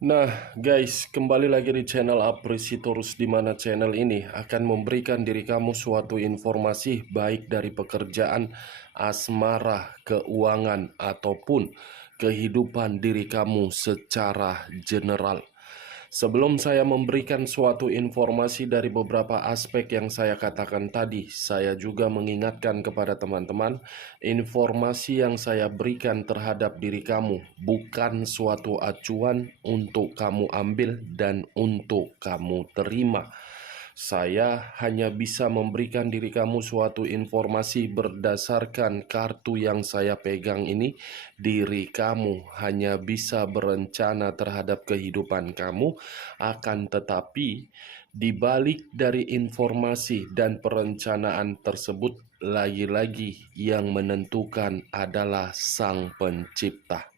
Nah, guys, kembali lagi di channel Apresitorus, di mana channel ini akan memberikan diri kamu suatu informasi baik dari pekerjaan, asmara, keuangan, ataupun kehidupan diri kamu secara general. Sebelum saya memberikan suatu informasi dari beberapa aspek yang saya katakan tadi, saya juga mengingatkan kepada teman-teman, informasi yang saya berikan terhadap diri kamu bukan suatu acuan untuk kamu ambil dan untuk kamu terima. Saya hanya bisa memberikan diri kamu suatu informasi berdasarkan kartu yang saya pegang ini. Diri kamu hanya bisa berencana terhadap kehidupan kamu, akan tetapi di balik dari informasi dan perencanaan tersebut, lagi-lagi yang menentukan adalah Sang Pencipta.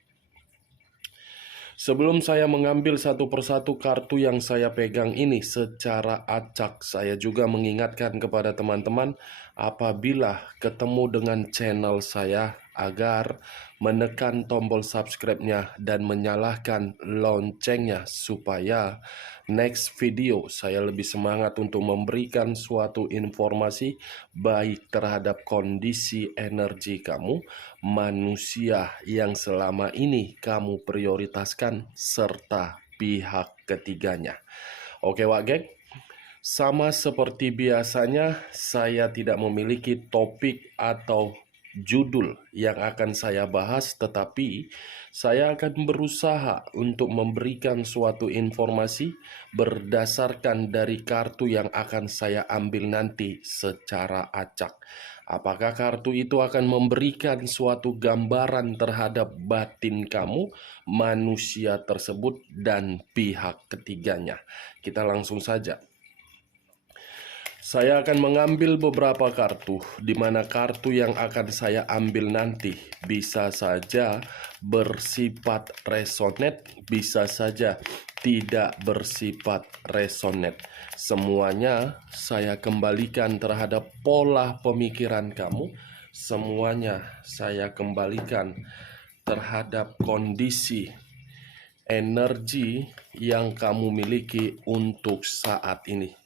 Sebelum saya mengambil satu persatu kartu yang saya pegang ini secara acak, saya juga mengingatkan kepada teman-teman apabila ketemu dengan channel saya agar menekan tombol subscribe-nya dan menyalakan loncengnya supaya next video saya lebih semangat untuk memberikan suatu informasi baik terhadap kondisi energi kamu, manusia yang selama ini kamu prioritaskan, serta pihak ketiganya. Oke Wak Geng, sama seperti biasanya saya tidak memiliki topik atau judul yang akan saya bahas, tetapi saya akan berusaha untuk memberikan suatu informasi berdasarkan dari kartu yang akan saya ambil nanti secara acak. Apakah kartu itu akan memberikan suatu gambaran terhadap batin kamu, manusia tersebut, dan pihak ketiganya? Kita langsung saja. Saya akan mengambil beberapa kartu, di mana kartu yang akan saya ambil nanti bisa saja bersifat resonate, bisa saja tidak bersifat resonate. Semuanya saya kembalikan terhadap pola pemikiran kamu, semuanya saya kembalikan terhadap kondisi energi yang kamu miliki untuk saat ini.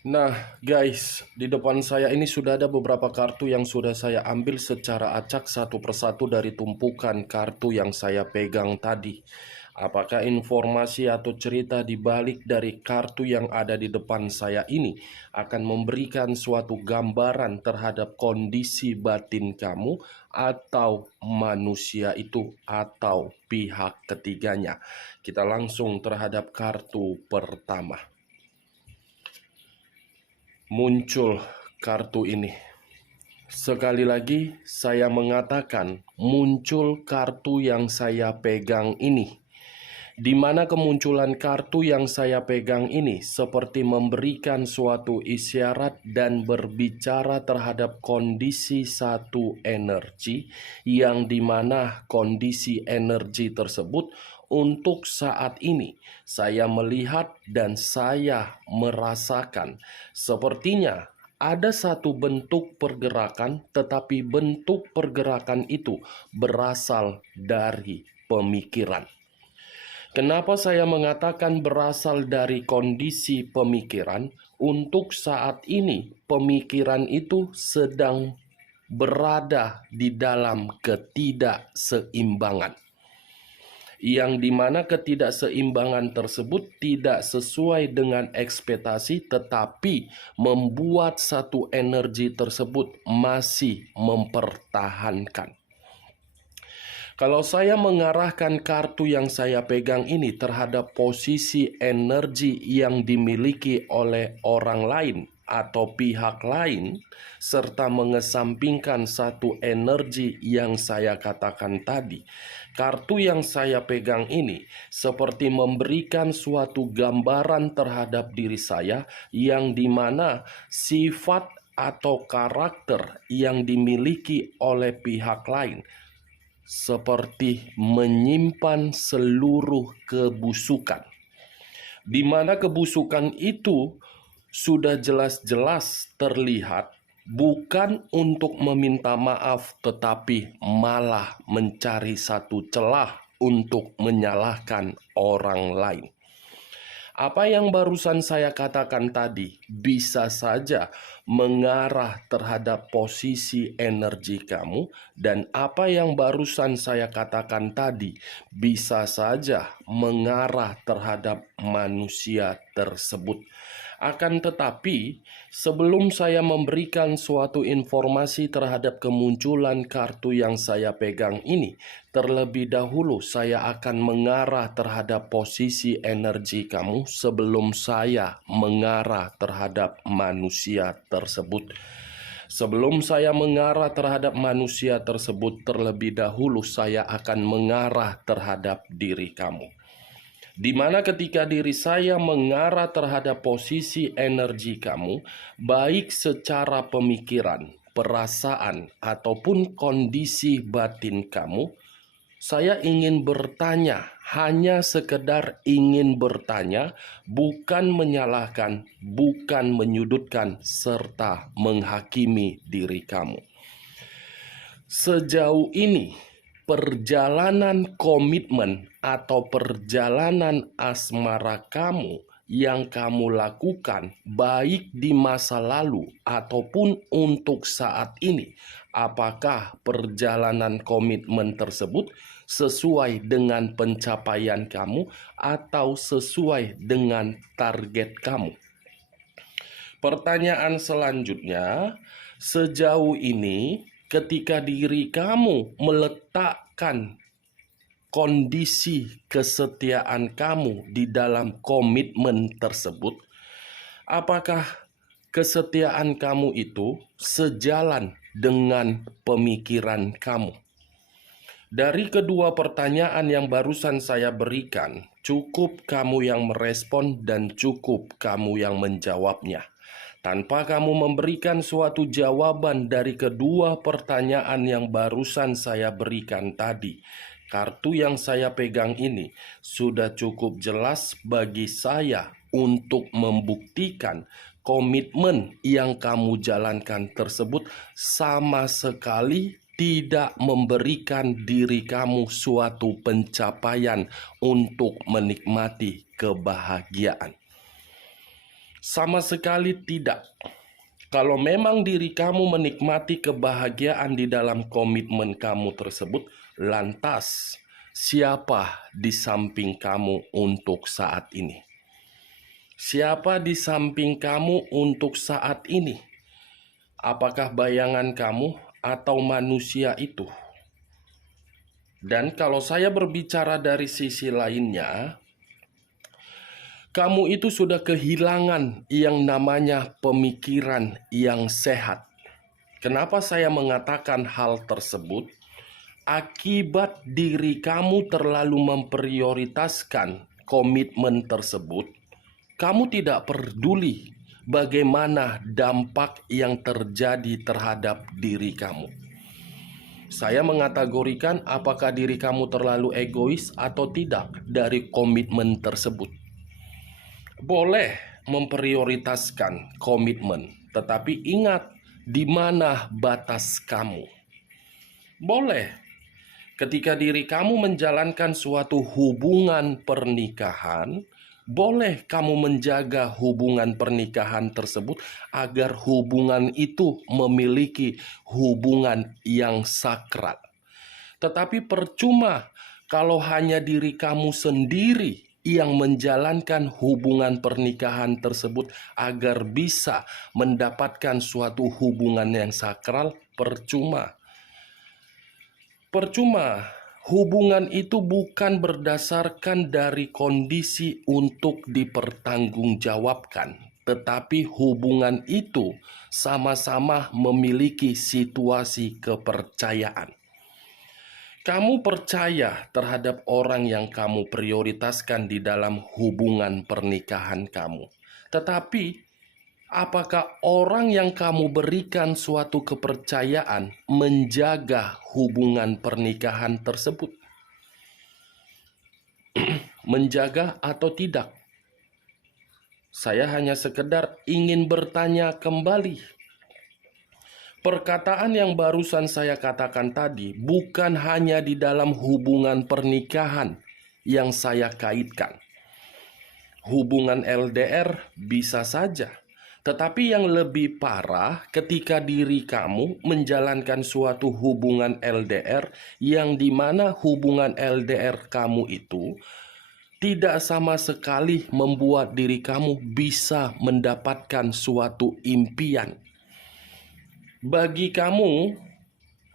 Nah guys, di depan saya ini sudah ada beberapa kartu yang sudah saya ambil secara acak satu persatu dari tumpukan kartu yang saya pegang tadi. Apakah informasi atau cerita di balik dari kartu yang ada di depan saya ini akan memberikan suatu gambaran terhadap kondisi batin kamu atau manusia itu atau pihak ketiganya? Kita langsung terhadap kartu pertama. Muncul kartu ini. Sekali lagi saya mengatakan muncul kartu yang saya pegang ini. Di mana kemunculan kartu yang saya pegang ini seperti memberikan suatu isyarat dan berbicara terhadap kondisi satu energi, yang dimana kondisi energi tersebut untuk saat ini saya melihat dan saya merasakan sepertinya ada satu bentuk pergerakan, tetapi bentuk pergerakan itu berasal dari pemikiran. Kenapa saya mengatakan berasal dari kondisi pemikiran? Untuk saat ini, pemikiran itu sedang berada di dalam ketidakseimbangan, yang dimana ketidakseimbangan tersebut tidak sesuai dengan ekspektasi, tetapi membuat satu energi tersebut masih mempertahankan. Kalau saya mengarahkan kartu yang saya pegang ini terhadap posisi energi yang dimiliki oleh orang lain atau pihak lain, serta mengesampingkan satu energi yang saya katakan tadi. Kartu yang saya pegang ini seperti memberikan suatu gambaran terhadap diri saya yang dimana sifat atau karakter yang dimiliki oleh pihak lain seperti menyimpan seluruh kebusukan, di mana kebusukan itu sudah jelas-jelas terlihat, bukan untuk meminta maaf, tetapi malah mencari satu celah untuk menyalahkan orang lain. Apa yang barusan saya katakan tadi bisa saja mengarah terhadap posisi energi kamu, dan apa yang barusan saya katakan tadi bisa saja mengarah terhadap manusia tersebut. Akan tetapi, sebelum saya memberikan suatu informasi terhadap kemunculan kartu yang saya pegang ini, terlebih dahulu saya akan mengarah terhadap posisi energi kamu sebelum saya mengarah terhadap manusia tersebut. Sebelum saya mengarah terhadap manusia tersebut, terlebih dahulu saya akan mengarah terhadap diri kamu. Di mana ketika diri saya mengarah terhadap posisi energi kamu, baik secara pemikiran, perasaan, ataupun kondisi batin kamu, saya ingin bertanya, hanya sekedar ingin bertanya, bukan menyalahkan, bukan menyudutkan, serta menghakimi diri kamu. Sejauh ini, perjalanan komitmen atau perjalanan asmara kamu yang kamu lakukan, baik di masa lalu ataupun untuk saat ini, apakah perjalanan komitmen tersebut sesuai dengan pencapaian kamu atau sesuai dengan target kamu? Pertanyaan selanjutnya, sejauh ini ketika diri kamu meletakkan kondisi kesetiaan kamu di dalam komitmen tersebut, apakah kesetiaan kamu itu sejalan dengan pemikiran kamu? Dari kedua pertanyaan yang barusan saya berikan, cukup kamu yang merespon dan cukup kamu yang menjawabnya. Tanpa kamu memberikan suatu jawaban dari kedua pertanyaan yang barusan saya berikan tadi, kartu yang saya pegang ini sudah cukup jelas bagi saya untuk membuktikan komitmen yang kamu jalankan tersebut sama sekali tidak memberikan diri kamu suatu pencapaian untuk menikmati kebahagiaan. Sama sekali tidak. Kalau memang diri kamu menikmati kebahagiaan di dalam komitmen kamu tersebut, lantas siapa di samping kamu untuk saat ini? Siapa di samping kamu untuk saat ini? Apakah bayangan kamu atau manusia itu? Dan kalau saya berbicara dari sisi lainnya, kamu itu sudah kehilangan yang namanya pemikiran yang sehat. Kenapa saya mengatakan hal tersebut? Akibat diri kamu terlalu memprioritaskan komitmen tersebut, kamu tidak peduli bagaimana dampak yang terjadi terhadap diri kamu. Saya mengategorikan apakah diri kamu terlalu egois atau tidak dari komitmen tersebut. Boleh memprioritaskan komitmen, tetapi ingat di mana batas kamu. Boleh ketika diri kamu menjalankan suatu hubungan pernikahan, boleh kamu menjaga hubungan pernikahan tersebut agar hubungan itu memiliki hubungan yang sakral. Tetapi percuma kalau hanya diri kamu sendiri yang menjalankan hubungan pernikahan tersebut agar bisa mendapatkan suatu hubungan yang sakral. Percuma. Hubungan itu bukan berdasarkan dari kondisi untuk dipertanggungjawabkan, tetapi hubungan itu sama-sama memiliki situasi kepercayaan. Kamu percaya terhadap orang yang kamu prioritaskan di dalam hubungan pernikahan kamu. Tetapi, apakah orang yang kamu berikan suatu kepercayaan menjaga hubungan pernikahan tersebut? Menjaga atau tidak? Saya hanya sekedar ingin bertanya kembali. Perkataan yang barusan saya katakan tadi bukan hanya di dalam hubungan pernikahan yang saya kaitkan. Hubungan LDR bisa saja, tetapi yang lebih parah ketika diri kamu menjalankan suatu hubungan LDR yang dimana hubungan LDR kamu itu tidak sama sekali membuat diri kamu bisa mendapatkan suatu impian. Bagi kamu,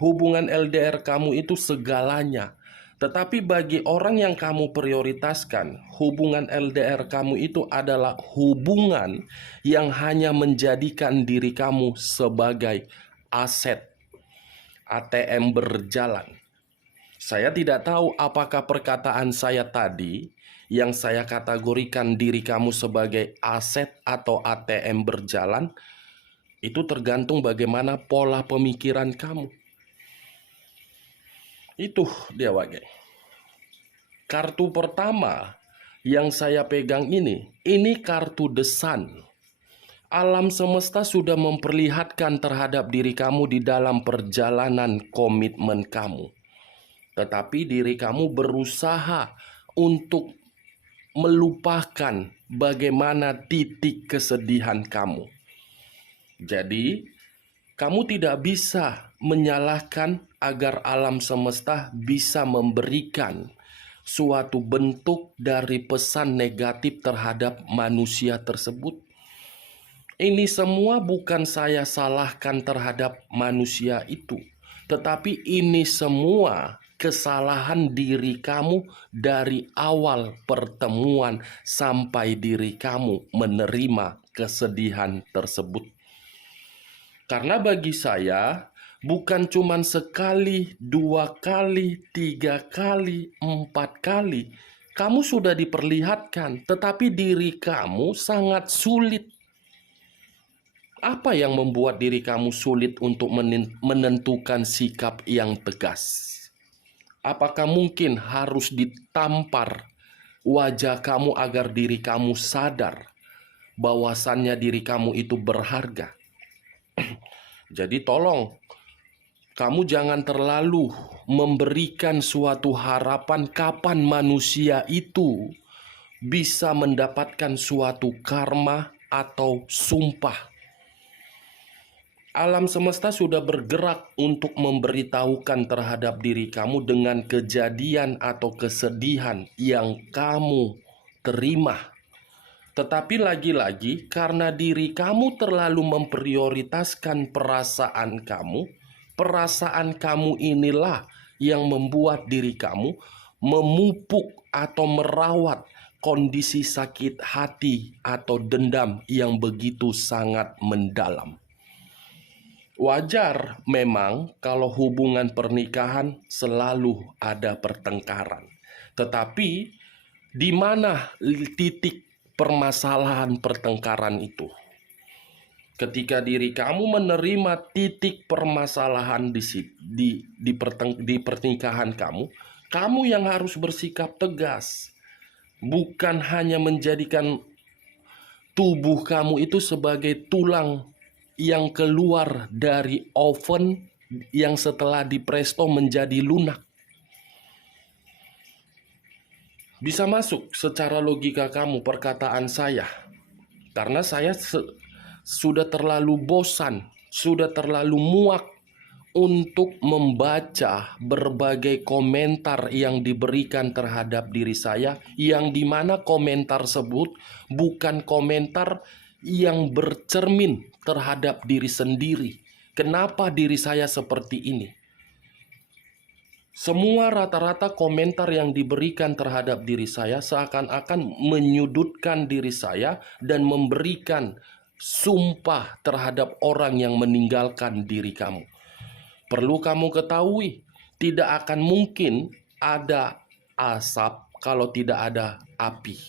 hubungan LDR kamu itu segalanya. Tetapi bagi orang yang kamu prioritaskan, hubungan LDR kamu itu adalah hubungan yang hanya menjadikan diri kamu sebagai aset, ATM berjalan. Saya tidak tahu apakah perkataan saya tadi yang saya kategorikan diri kamu sebagai aset atau ATM berjalan, itu tergantung bagaimana pola pemikiran kamu. Itu dia Wage. Kartu pertama yang saya pegang ini kartu The Sun. Alam semesta sudah memperlihatkan terhadap diri kamu di dalam perjalanan komitmen kamu. Tetapi diri kamu berusaha untuk melupakan bagaimana titik kesedihan kamu. Jadi, kamu tidak bisa menyalahkan agar alam semesta bisa memberikan suatu bentuk dari pesan negatif terhadap manusia tersebut. Ini semua bukan saya salahkan terhadap manusia itu, tetapi ini semua kesalahan diri kamu dari awal pertemuan sampai diri kamu menerima kesedihan tersebut. Karena bagi saya, bukan cuma sekali, 2 kali, 3 kali, 4 kali, kamu sudah diperlihatkan, tetapi diri kamu sangat sulit. Apa yang membuat diri kamu sulit untuk menentukan sikap yang tegas? Apakah mungkin harus ditampar wajah kamu agar diri kamu sadar bahwasannya diri kamu itu berharga? Jadi tolong, kamu jangan terlalu memberikan suatu harapan kapan manusia itu bisa mendapatkan suatu karma atau sumpah. Alam semesta sudah bergerak untuk memberitahukan terhadap diri kamu dengan kejadian atau kesedihan yang kamu terima. Tetapi lagi-lagi karena diri kamu terlalu memprioritaskan perasaan kamu inilah yang membuat diri kamu memupuk atau merawat kondisi sakit hati atau dendam yang begitu sangat mendalam. Wajar memang kalau hubungan pernikahan selalu ada pertengkaran. Tetapi di mana titik permasalahan pertengkaran itu? Ketika diri kamu menerima titik permasalahan di pernikahan kamu yang harus bersikap tegas. Bukan hanya menjadikan tubuh kamu itu sebagai tulang yang keluar dari oven yang setelah dipresto menjadi lunak. Bisa masuk secara logika kamu perkataan saya. Karena saya sudah terlalu bosan, sudah terlalu muak untuk membaca berbagai komentar yang diberikan terhadap diri saya, yang dimana komentar tersebut bukan komentar yang bercermin terhadap diri sendiri. Kenapa diri saya seperti ini? Semua rata-rata komentar yang diberikan terhadap diri saya seakan-akan menyudutkan diri saya dan memberikan sumpah terhadap orang yang meninggalkan diri kamu. Perlu kamu ketahui, tidak akan mungkin ada asap kalau tidak ada api.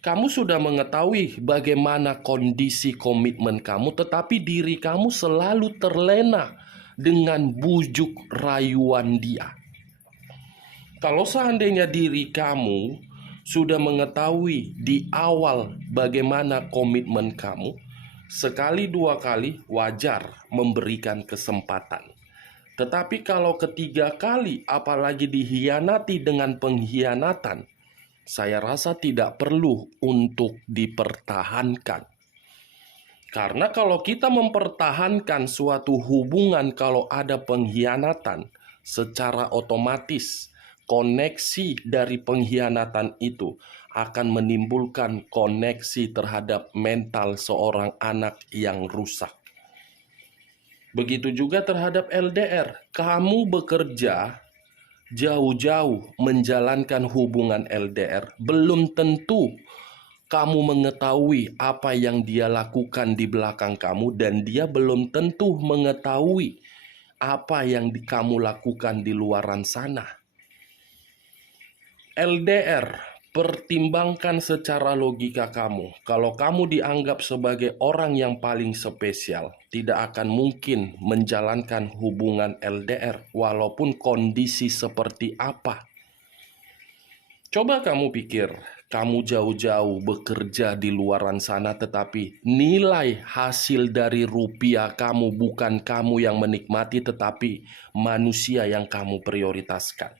Kamu sudah mengetahui bagaimana kondisi komitmen kamu, tetapi diri kamu selalu terlena dengan bujuk rayuan dia. Kalau seandainya diri kamu sudah mengetahui di awal bagaimana komitmen kamu, sekali dua kali wajar memberikan kesempatan. Tetapi kalau ketiga kali, apalagi dihianati dengan pengkhianatan, saya rasa tidak perlu untuk dipertahankan. Karena kalau kita mempertahankan suatu hubungan kalau ada pengkhianatan, secara otomatis koneksi dari pengkhianatan itu akan menimbulkan koneksi terhadap mental seorang anak yang rusak. Begitu juga terhadap LDR. Kamu bekerja jauh-jauh menjalankan hubungan LDR, belum tentu kamu mengetahui apa yang dia lakukan di belakang kamu, dan dia belum tentu mengetahui apa yang kamu lakukan di luaran sana. LDR, pertimbangkan secara logika kamu. Kalau kamu dianggap sebagai orang yang paling spesial, tidak akan mungkin menjalankan hubungan LDR walaupun kondisi seperti apa. Coba kamu pikir, kamu jauh-jauh bekerja di luaran sana, tetapi nilai hasil dari rupiah kamu bukan kamu yang menikmati, tetapi manusia yang kamu prioritaskan.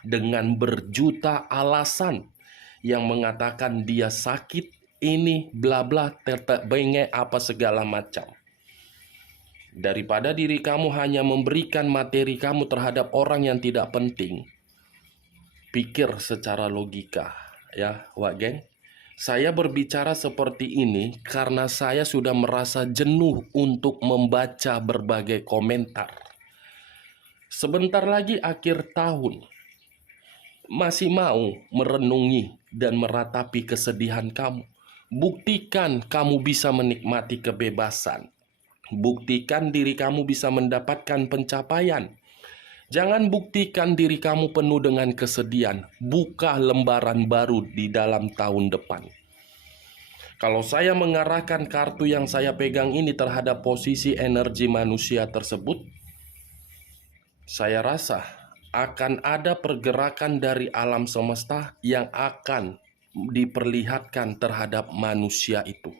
Dengan berjuta alasan yang mengatakan dia sakit, ini bla bla tetek benge apa segala macam. Daripada diri kamu hanya memberikan materi kamu terhadap orang yang tidak penting, pikir secara logika, ya Wak Geng. Saya berbicara seperti ini karena saya sudah merasa jenuh untuk membaca berbagai komentar. Sebentar lagi akhir tahun, masih mau merenungi dan meratapi kesedihan kamu. Buktikan kamu bisa menikmati kebebasan. Buktikan diri kamu bisa mendapatkan pencapaian. Jangan buktikan diri kamu penuh dengan kesedihan. Buka lembaran baru di dalam tahun depan. Kalau saya mengarahkan kartu yang saya pegang ini terhadap posisi energi manusia tersebut, saya rasa akan ada pergerakan dari alam semesta yang akan diperlihatkan terhadap manusia itu.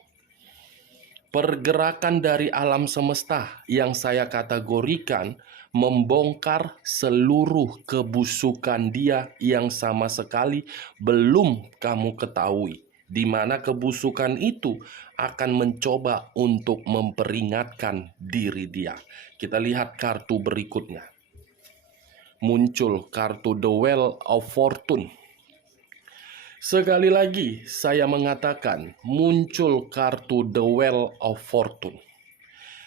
Pergerakan dari alam semesta yang saya kategorikan membongkar seluruh kebusukan dia yang sama sekali belum kamu ketahui, di mana kebusukan itu akan mencoba untuk memperingatkan diri dia. Kita lihat kartu berikutnya. Muncul kartu The Wheel of Fortune. Sekali lagi saya mengatakan muncul kartu The Wheel of Fortune.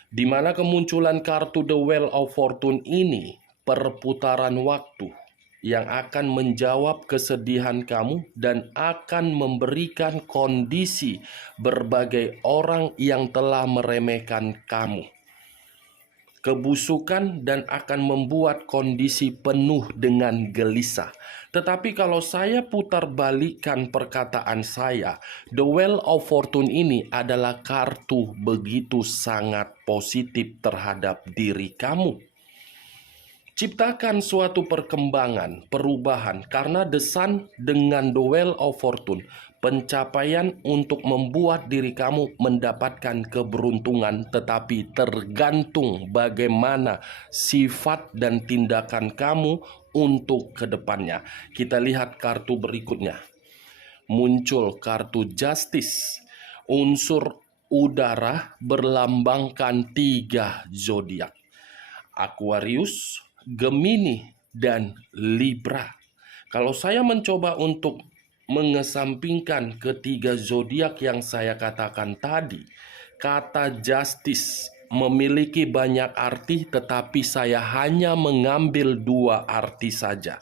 Di mana kemunculan kartu The Wheel of Fortune ini perputaran waktu yang akan menjawab kesedihan kamu dan akan memberikan kondisi berbagai orang yang telah meremehkan kamu. Kebusukan dan akan membuat kondisi penuh dengan gelisah. Tetapi kalau saya putar balikan perkataan saya, The Wheel of Fortune ini adalah kartu begitu sangat positif terhadap diri kamu. Ciptakan suatu perkembangan, perubahan, karena The Sun dengan The Wheel of Fortune, pencapaian untuk membuat diri kamu mendapatkan keberuntungan, tetapi tergantung bagaimana sifat dan tindakan kamu untuk kedepannya. Kita lihat kartu berikutnya. Muncul kartu Justice, unsur udara berlambangkan 3 zodiak: Aquarius, Gemini, dan Libra. Kalau saya mencoba untuk mengesampingkan ketiga zodiak yang saya katakan tadi, kata justice memiliki banyak arti, tetapi saya hanya mengambil dua arti saja.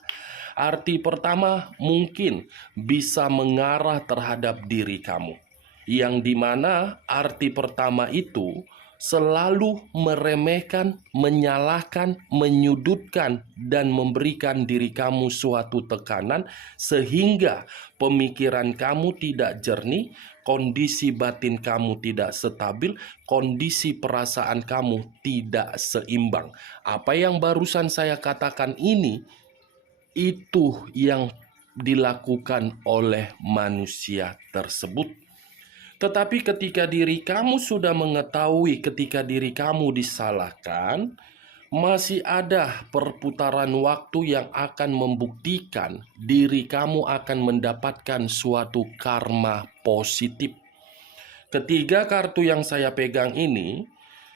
Arti pertama mungkin bisa mengarah terhadap diri kamu, yang dimana arti pertama itu selalu meremehkan, menyalahkan, menyudutkan, dan memberikan diri kamu suatu tekanan sehingga pemikiran kamu tidak jernih, kondisi batin kamu tidak stabil, kondisi perasaan kamu tidak seimbang. Apa yang barusan saya katakan ini, itu yang dilakukan oleh manusia tersebut. Tetapi ketika diri kamu sudah mengetahui ketika diri kamu disalahkan, masih ada perputaran waktu yang akan membuktikan diri kamu akan mendapatkan suatu karma positif. Ketiga kartu yang saya pegang ini,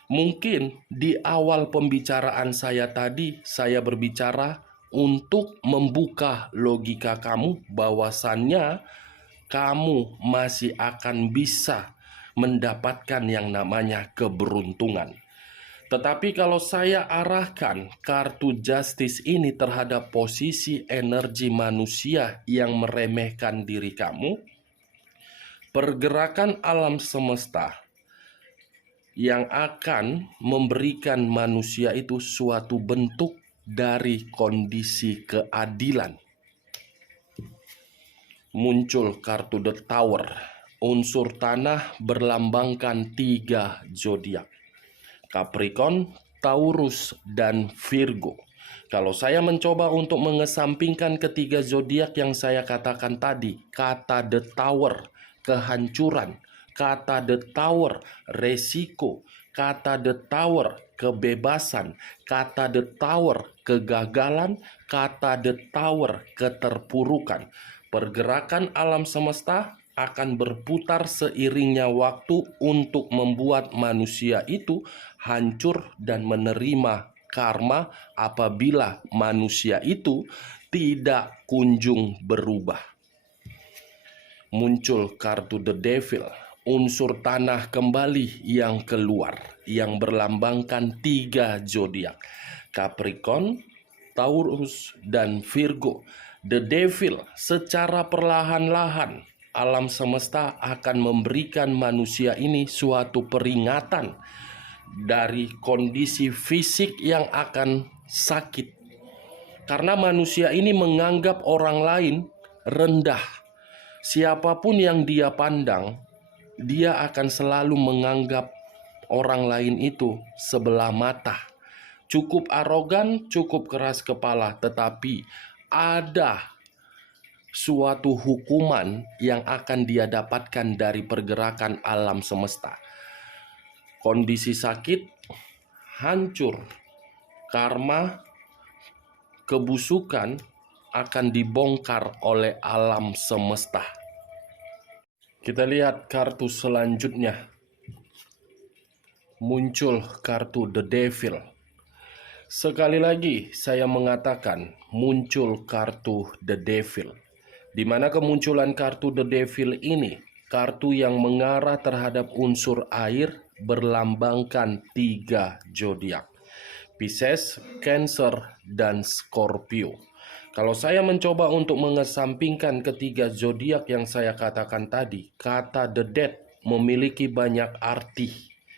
mungkin di awal pembicaraan saya tadi, saya berbicara untuk membuka logika kamu bahwasannya kamu masih akan bisa mendapatkan yang namanya keberuntungan. Tetapi kalau saya arahkan kartu justice ini terhadap posisi energi manusia yang meremehkan diri kamu, pergerakan alam semesta yang akan memberikan manusia itu suatu bentuk dari kondisi keadilan. Muncul kartu The Tower, unsur tanah berlambangkan 3 zodiak, Capricorn, Taurus, dan Virgo. Kalau saya mencoba untuk mengesampingkan ketiga zodiak yang saya katakan tadi, kata The Tower, kehancuran, kata The Tower, resiko, kata The Tower, kebebasan, kata The Tower, kegagalan, kata The Tower, keterpurukan. Pergerakan alam semesta akan berputar seiringnya waktu untuk membuat manusia itu hancur dan menerima karma apabila manusia itu tidak kunjung berubah. Muncul kartu The Devil, unsur tanah kembali yang keluar, yang berlambangkan 3 zodiak, Capricorn, Taurus, dan Virgo. The Devil secara perlahan-lahan alam semesta akan memberikan manusia ini suatu peringatan dari kondisi fisik yang akan sakit. Karena manusia ini menganggap orang lain rendah. Siapapun yang dia pandang, dia akan selalu menganggap orang lain itu sebelah mata. Cukup arogan, cukup keras kepala, tetapi ada suatu hukuman yang akan dia dapatkan dari pergerakan alam semesta. Kondisi sakit, hancur, karma, kebusukan akan dibongkar oleh alam semesta. Kita lihat kartu selanjutnya. Muncul kartu The Devil. Sekali lagi saya mengatakan muncul kartu The Devil. Di mana kemunculan kartu The Devil ini, kartu yang mengarah terhadap unsur air berlambangkan 3 zodiak, Pisces, Cancer, dan Scorpio. Kalau saya mencoba untuk mengesampingkan ketiga zodiak yang saya katakan tadi, kata The Dead memiliki banyak arti.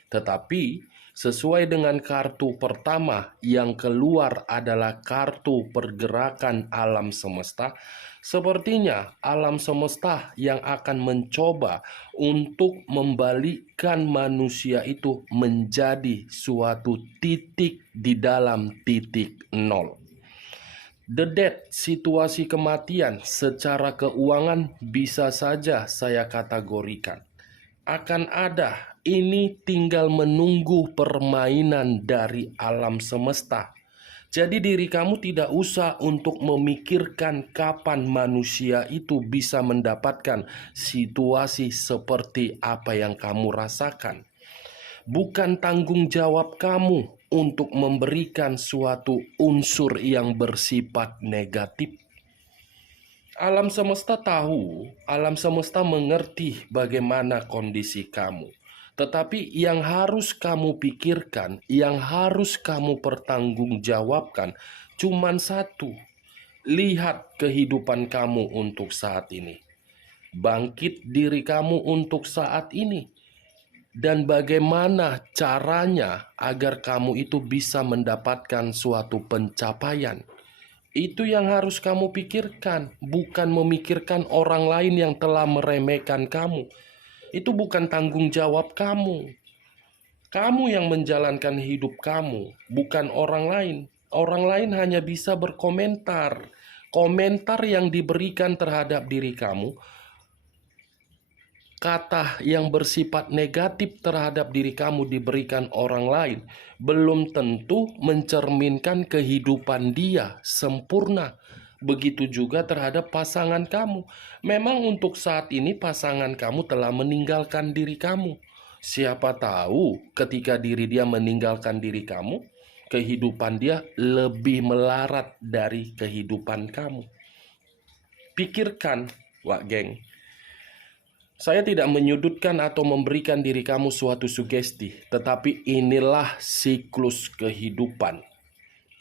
Tetapi sesuai dengan kartu pertama yang keluar adalah kartu pergerakan alam semesta, sepertinya alam semesta yang akan mencoba untuk membalikkan manusia itu menjadi suatu titik di dalam titik nol. The Dead, situasi kematian secara keuangan bisa saja saya kategorikan. Akan ada, ini tinggal menunggu permainan dari alam semesta. Jadi diri kamu tidak usah untuk memikirkan kapan manusia itu bisa mendapatkan situasi seperti apa yang kamu rasakan. Bukan tanggung jawab kamu untuk memberikan suatu unsur yang bersifat negatif. Alam semesta tahu, alam semesta mengerti bagaimana kondisi kamu. Tetapi yang harus kamu pikirkan, yang harus kamu pertanggungjawabkan, cuman satu. Lihat kehidupan kamu untuk saat ini. Bangkit diri kamu untuk saat ini. Dan bagaimana caranya agar kamu itu bisa mendapatkan suatu pencapaian. Itu yang harus kamu pikirkan, bukan memikirkan orang lain yang telah meremehkan kamu. Itu bukan tanggung jawab kamu. Kamu yang menjalankan hidup kamu, bukan orang lain. Orang lain hanya bisa berkomentar. Komentar yang diberikan terhadap diri kamu, kata yang bersifat negatif terhadap diri kamu diberikan orang lain, belum tentu mencerminkan kehidupan dia sempurna. Begitu juga terhadap pasangan kamu. Memang untuk saat ini pasangan kamu telah meninggalkan diri kamu. Siapa tahu ketika diri dia meninggalkan diri kamu, kehidupan dia lebih melarat dari kehidupan kamu. Pikirkan, Wak Geng. Saya tidak menyudutkan atau memberikan diri kamu suatu sugesti, tetapi inilah siklus kehidupan.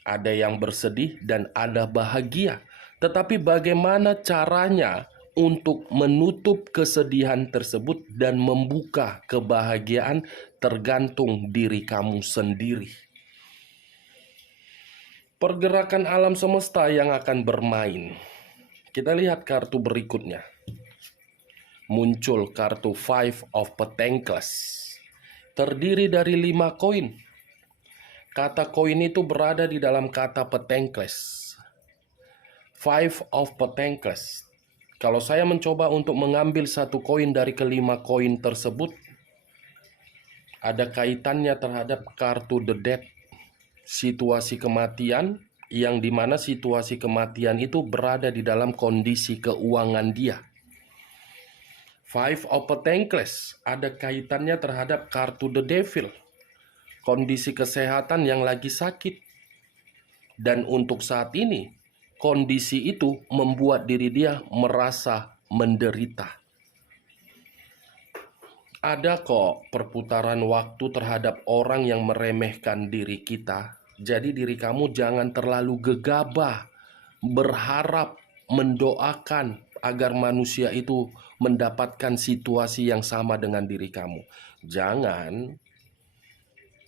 Ada yang bersedih dan ada bahagia. Tetapi bagaimana caranya untuk menutup kesedihan tersebut dan membuka kebahagiaan tergantung diri kamu sendiri. Pergerakan alam semesta yang akan bermain. Kita lihat kartu berikutnya. Muncul kartu Five of Pentacles. Terdiri dari 5 koin. Kata koin itu berada di dalam kata Pentacles. Five of Pentacles. Kalau saya mencoba untuk mengambil satu koin dari kelima koin tersebut, ada kaitannya terhadap kartu The Death. Situasi kematian, yang dimana situasi kematian itu berada di dalam kondisi keuangan dia. Five of Pentacles ada kaitannya terhadap kartu The Devil. Kondisi kesehatan yang lagi sakit. Dan untuk saat ini, kondisi itu membuat diri dia merasa menderita. Ada kok perputaran waktu terhadap orang yang meremehkan diri kita. Jadi diri kamu jangan terlalu gegabah, berharap, mendoakan agar manusia itu mendapatkan situasi yang sama dengan diri kamu. Jangan.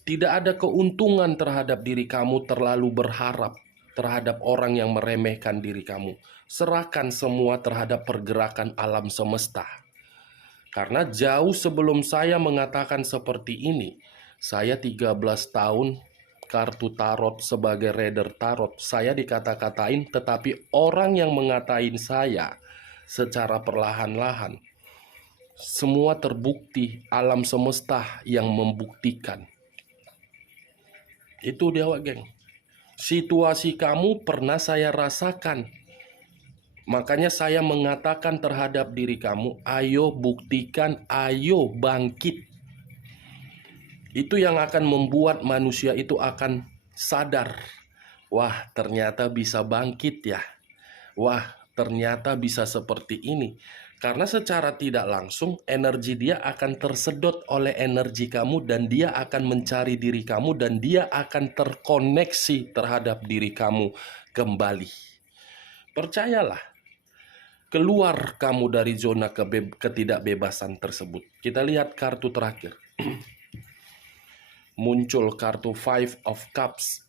Tidak ada keuntungan terhadap diri kamu terlalu berharap terhadap orang yang meremehkan diri kamu. Serahkan semua terhadap pergerakan alam semesta. Karena jauh sebelum saya mengatakan seperti ini, saya 13 tahun kartu tarot sebagai reader tarot. Saya dikata-katain, tetapi orang yang mengatain saya secara perlahan-lahan, semua terbukti, alam semesta yang membuktikan. Itu dia, Wak Geng. Situasi kamu pernah saya rasakan. Makanya saya mengatakan terhadap diri kamu, ayo buktikan, ayo bangkit. Itu yang akan membuat manusia itu akan sadar. Wah, ternyata bisa bangkit ya. Wah, ternyata bisa seperti ini. Karena secara tidak langsung energi dia akan tersedot oleh energi kamu dan dia akan mencari diri kamu dan dia akan terkoneksi terhadap diri kamu kembali. Percayalah, keluar kamu dari zona ketidakbebasan tersebut. Kita lihat kartu terakhir. Muncul kartu Five of Cups.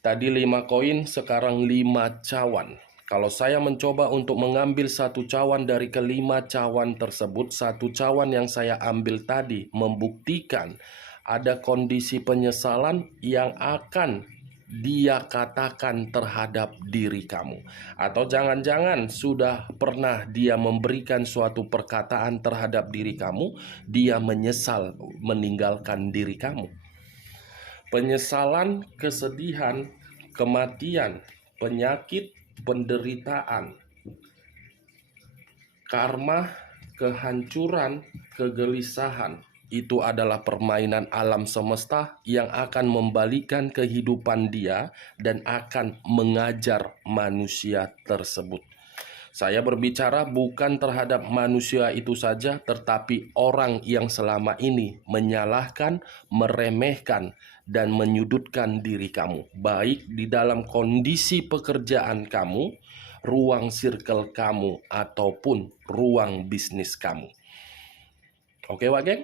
Tadi 5 koin, sekarang 5 cawan. Kalau saya mencoba untuk mengambil satu cawan dari kelima cawan tersebut, satu cawan yang saya ambil tadi membuktikan ada kondisi penyesalan yang akan dia katakan terhadap diri kamu. Atau jangan-jangan sudah pernah dia memberikan suatu perkataan terhadap diri kamu, dia menyesal meninggalkan diri kamu. Penyesalan, kesedihan, kematian, penyakit, penderitaan, karma, kehancuran, kegelisahan, itu adalah permainan alam semesta yang akan membalikan kehidupan dia dan akan mengajar manusia tersebut. Saya berbicara bukan terhadap manusia itu saja, tetapi orang yang selama ini menyalahkan, meremehkan, dan menyudutkan diri kamu, baik di dalam kondisi pekerjaan kamu, ruang circle kamu, ataupun ruang bisnis kamu. Oke, Wak Geng?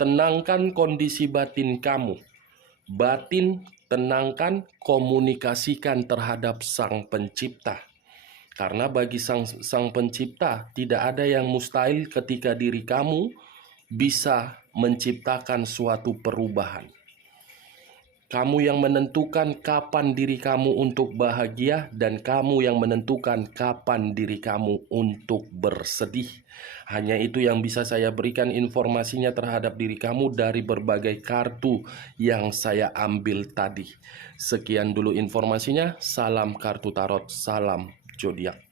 Tenangkan kondisi batin kamu. Batin, tenangkan, komunikasikan terhadap Sang Pencipta. Karena bagi sang Pencipta tidak ada yang mustahil ketika diri kamu bisa menciptakan suatu perubahan. Kamu yang menentukan kapan diri kamu untuk bahagia, dan kamu yang menentukan kapan diri kamu untuk bersedih. Hanya itu yang bisa saya berikan informasinya terhadap diri kamu dari berbagai kartu yang saya ambil tadi. Sekian dulu informasinya. Salam kartu tarot, salam zodiak.